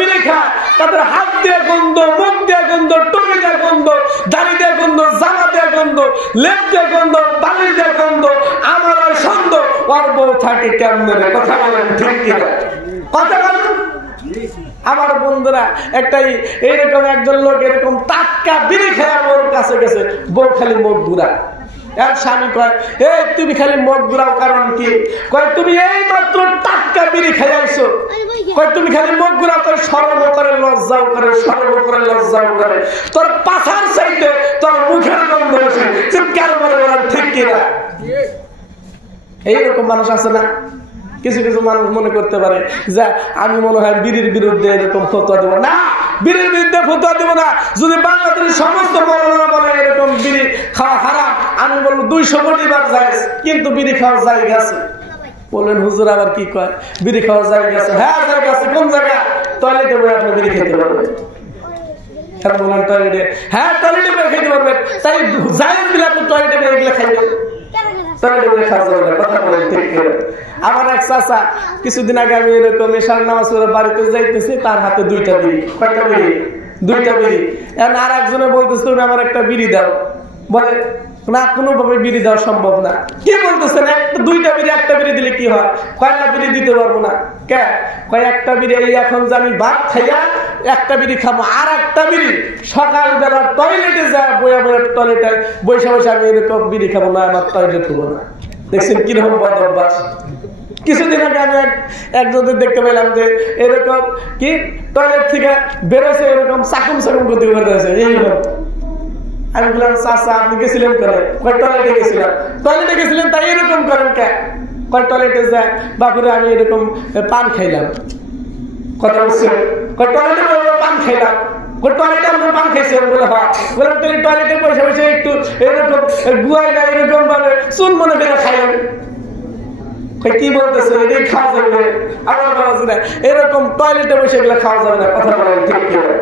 বিড়ি খায় তাদের হাত দিয়ে গন্ধ, মুখ দিয়ে গন্ধ, টুপি দিয়ে গন্ধ, দাড়ি দিয়ে গন্ধ, জামা দিয়ে গন্ধ, লেপ দিয়ে গন্ধ, বালিশ দিয়ে গন্ধ, আমার সন্দেহ ওর বউ থাকে কেমনে? কথা বলেন ঠিক কিনা? কথা বলেন। আমার বন্ধুরা একটাই এইরকম একজন লোক এরকম টাটকা বিড়ি খেয়ে ওর কাছে গেছে, বউ খালি মুখ ঘুরা। আর স্বামী কয়, এই তুমি খালি মুখ ঘুরাও কারণ কি? কয় তুমি এই মাত্র টাটকা বিড়ি খেয়ে আইছো, কয় তুমি খালি মুখ ঘুরাও করে, শরম করে, লজ্জাও করে, শরম করে, লজ্জাও করে, তোর পাছার চাইতে তোর মুখের গন্ধ হয়েছে, চিৎকার করে বলেন ঠিক কিনা? এইরকম মানুষ আছে না? কিছু কিছু মানুষ মনে করতে পারে যে আমি মনে হয় বিড়ির বিরুদ্ধে এরকম ফতোয়া দেবো না, বিড়ির বিরুদ্ধে ফতোয়া দেবো না। যদি বাংলাদেশের সমস্ত মাওলানা বলে এরকম বিড়ি খাওয়া হারাম, আমি বলবো 200 কোটি বার যায়, কিন্তু বিড়ি খাওয়ার জায়গা আছে। বললেন হুজুর আবার কি কয়? বিড়ি খাওয়ার জায়গা আছে? হ্যাঁ জায়গা আছে। কোন জায়গা? টয়লেটে বসে আপনি বিড়ি খেতে পারবেন। বললেন টয়লেটে? হ্যাঁ টয়লেটে বসে খেতে পারবেন। তাই জায়েজ দিলে আপনি টয়লেটে বসে এগুলো খাইবেন? আমার এক চাচা কিছুদিন আগে আমি এরকম এশার নামাজ পড়ে বাড়িতে যাইতেছি, তার হাতে 2টা বিড়ি। কয়টা বিড়ি? 2টা বিড়ি। আর একজনে বলতেছে তুমি আমার একটা বিড়ি দাও। বলে না, কোনোভাবে বিড়ি দেওয়া সম্ভব না। কি বলতেছেন? 2টা বিড়ি, একটা বিড়ি দিলে কি হয়? কয়টা বিড়ি দিতে পারবো না। কে কয় একটা বিড়ি এখন যে আমি ভাত খাইয়া একটা বিড়ি খাবো, আর একটা বিড়ি সকালবেলা টয়লেটে যায়, বইয়া বইয়া টয়লেটে বসে বসে আমি এরকম বিড়ি খাবো না, আমার টয়লেট হবো না। দেখছেন কিরকম বদ অভ্যাস। কিছুদিন আগে আমি একজনের দেখতে পেলাম যে এরকম কি টয়লেট থেকে বেরোছে, এরকম চাকুম চাকুম করতে বেরোছে এইরকম। আমি বললাম চাচা আপনি গেছিলেন করে? টয়লেটে গেছিলাম। টয়লেটে গেছিলেন তাই এরকম করেন কে? টয়লেটে যায় বাপুরে আমি এরকম পান খাইলাম। কথা বলছে টয়লেটে পান খাইলাম। টয়লেটে আমরা পান খাইছি? বলে হ্যাঁ। বললাম তুমি টয়লেটে বসে বসে একটু এরকম গুয়াই না এরকম ভাবে চুন মনে করে খাইলেন? কি বলতেছে? এটাই খাওয়া যাবে? আমার এরকম টয়লেটে বসে গেলে খাওয়া যাবে না। কথা বলেন ঠিক কিনা?